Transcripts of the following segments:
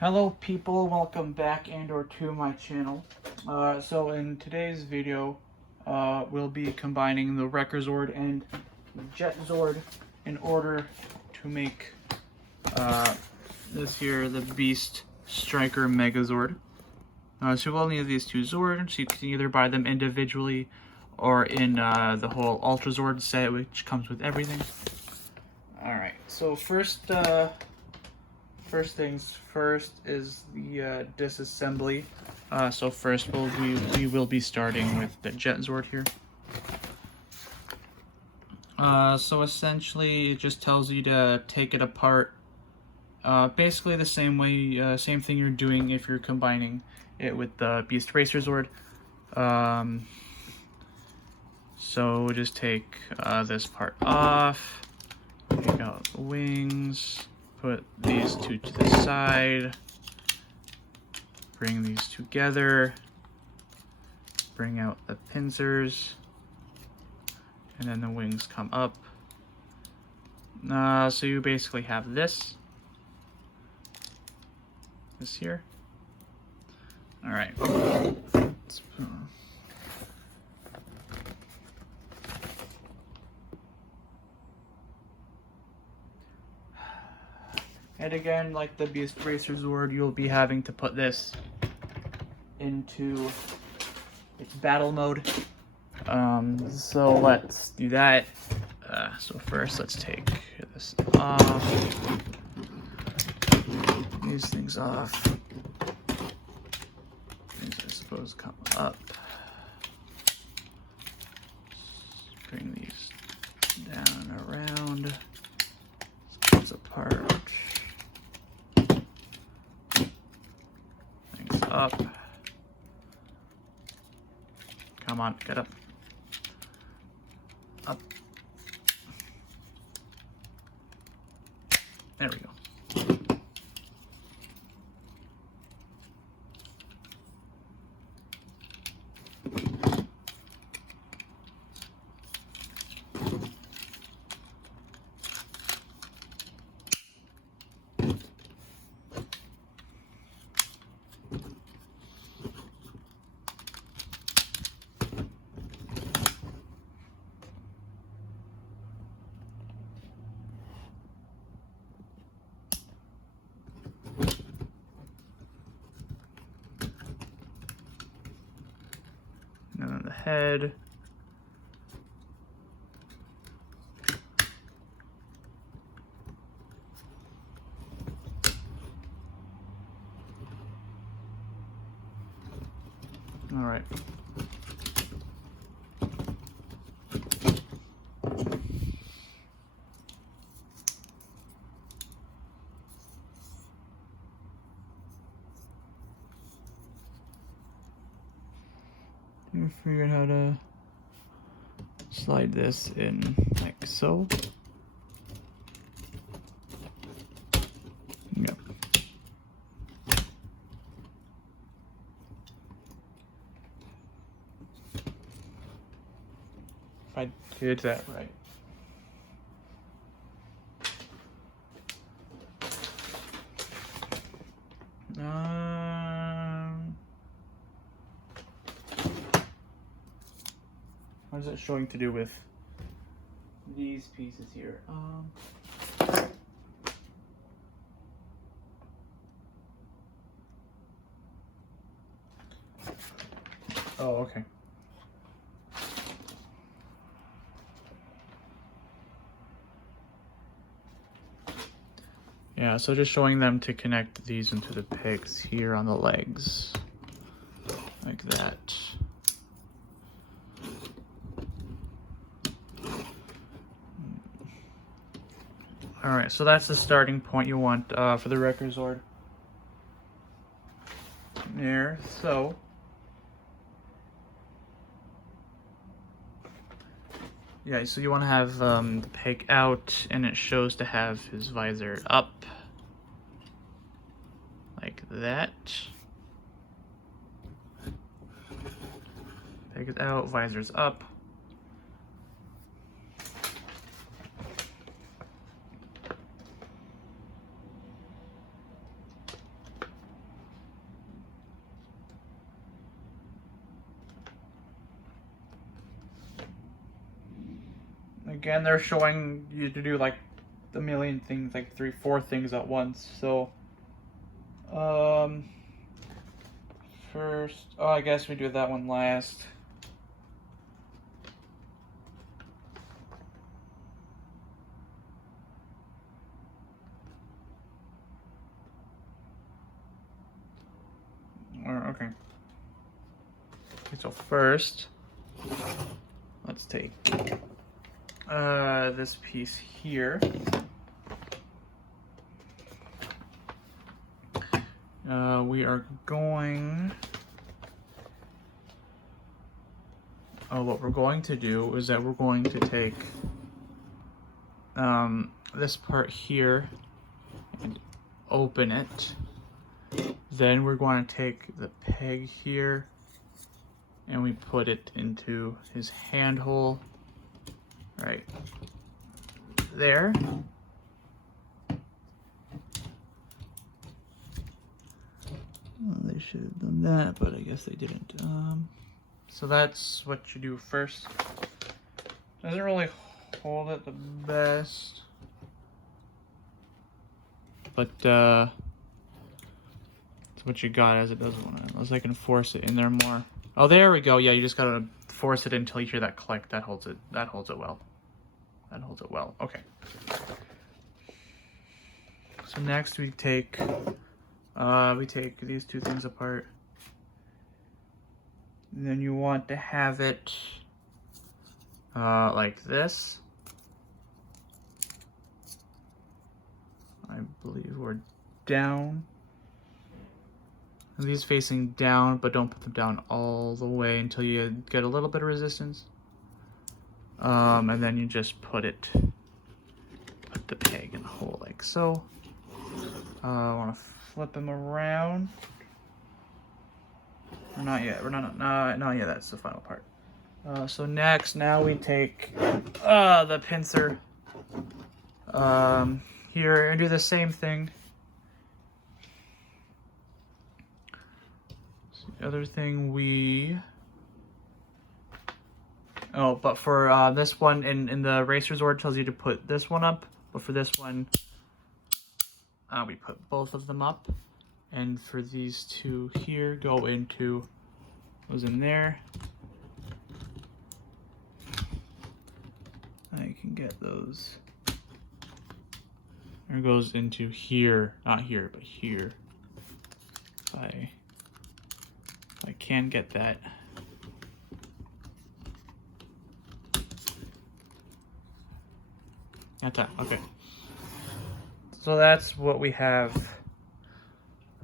Hello people, welcome back and or to my channel. So in today's video, we'll be combining the Wrecker Zord and Jet Zord in order to make this here, the Beast Striker Megazord. So we'll need these two Zords. You can either buy them individually or in the whole Ultra Zord set, which comes with everything. Alright, so first things first is the disassembly. So first we will be starting with the Jet Zord here. So essentially it just tells you to take it apart. Basically the same way, same thing you're doing if you're combining it with the Beast Racer Zord. So we'll just take this part off, take out the wings, put these two to the side, bring these together, bring out the pincers, and then the wings come up. So you basically have this here. All right. And again, like the Beast Racer Zord, you'll be having to put this into its battle mode. So let's do that. So first, let's take this off. These things off. These are supposed to come up. Bring these down and around. Split apart. Things up. Come on, get up. Up. There we go. And then the head. All right. You figured how to slide this in like so. Yep. If I did that right. What is it showing to do with these pieces here? Oh, okay. Yeah, so just showing them to connect these into the pegs here on the legs, like that. Alright, so that's the starting point you want for the Wrecker Zord. There, so yeah, so you want to have the peg out, and it shows to have his visor up, like that. Peg it out, visor's up. again, they're showing you to do like a million things, like 3, 4 things at once. So, first, oh, I guess we do that one last. Okay. So first, let's take this piece here. We are going. What we're going to do is that we're going to take this part here and open it. Then we're going to take the peg here and we put it into his hand hole right there. Well, they should have done that, but I guess they didn't. So that's what you do first. Doesn't really hold it the best, but it's what you got as it doesn't want to, unless I can force it in there more. Oh, there we go. Yeah, you just gotta force it until you hear that click. That holds it. That holds it well. That holds it well. Okay. So next we take these two things apart. And then you want to have it like this. I believe we're down. And these facing down, but don't put them down all the way until you get a little bit of resistance. And then you just put the peg in the hole like so. I want to flip them around. Not yet. We're not yet. That's the final part. So next, now we take the pincer here and do the same thing. So the other thing but for this one in the Racer Zord tells you to put this one up, but for this one we put both of them up. And for these two here, go into goes in there. I can get those. Or goes into here, not here, but here. If I can get that. Got that. Okay. So that's what we have.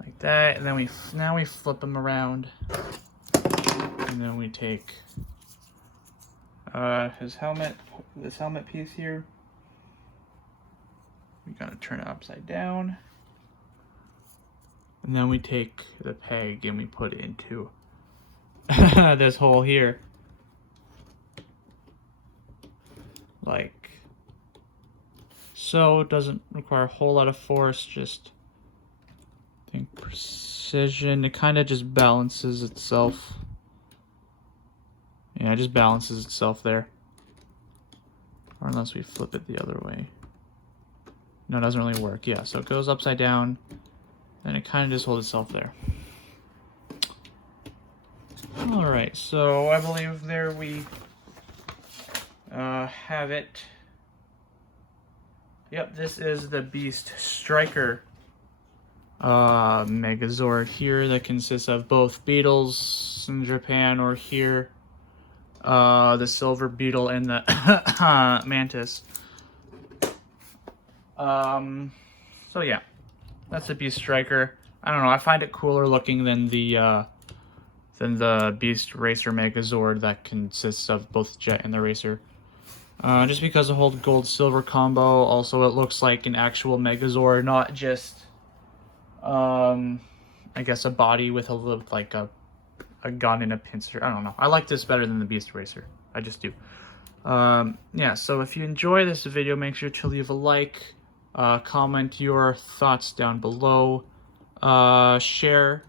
Like that, and then now we flip them around, and then we take his helmet, this helmet piece here. We gotta turn it upside down, and then we take the peg and we put it into this hole here, like so. It doesn't require a whole lot of force, just I think precision. It kind of just balances itself. Yeah, it just balances itself there. Or unless we flip it the other way. No, it doesn't really work. Yeah, so it goes upside down, and it kind of just holds itself there. Alright, so I believe there we have it. Yep, this is the Beast Striker Megazord here that consists of both beetles in Japan, or here the silver beetle and the mantis. So yeah, that's the Beast Striker. I don't know, I find it cooler looking than the Beast Racer Megazord that consists of both Jet and the Racer. Just because of the whole gold-silver combo. Also, it looks like an actual Megazord, not just I guess a body with a little, like a gun and a pincer. I don't know. I like this better than the Beast Racer. I just do. Yeah, so if you enjoy this video, make sure to leave a like, comment your thoughts down below, share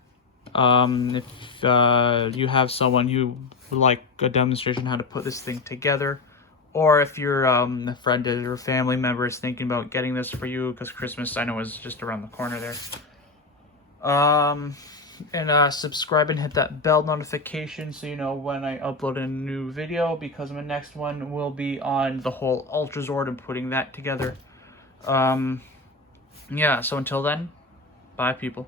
if you have someone who would like a demonstration how to put this thing together, or if your a friend or family member is thinking about getting this for you, because Christmas I know is just around the corner there. And subscribe and hit that bell notification so you know when I upload a new video, because my next one will be on the whole Ultra Zord and putting that together. Yeah, so until then, bye people.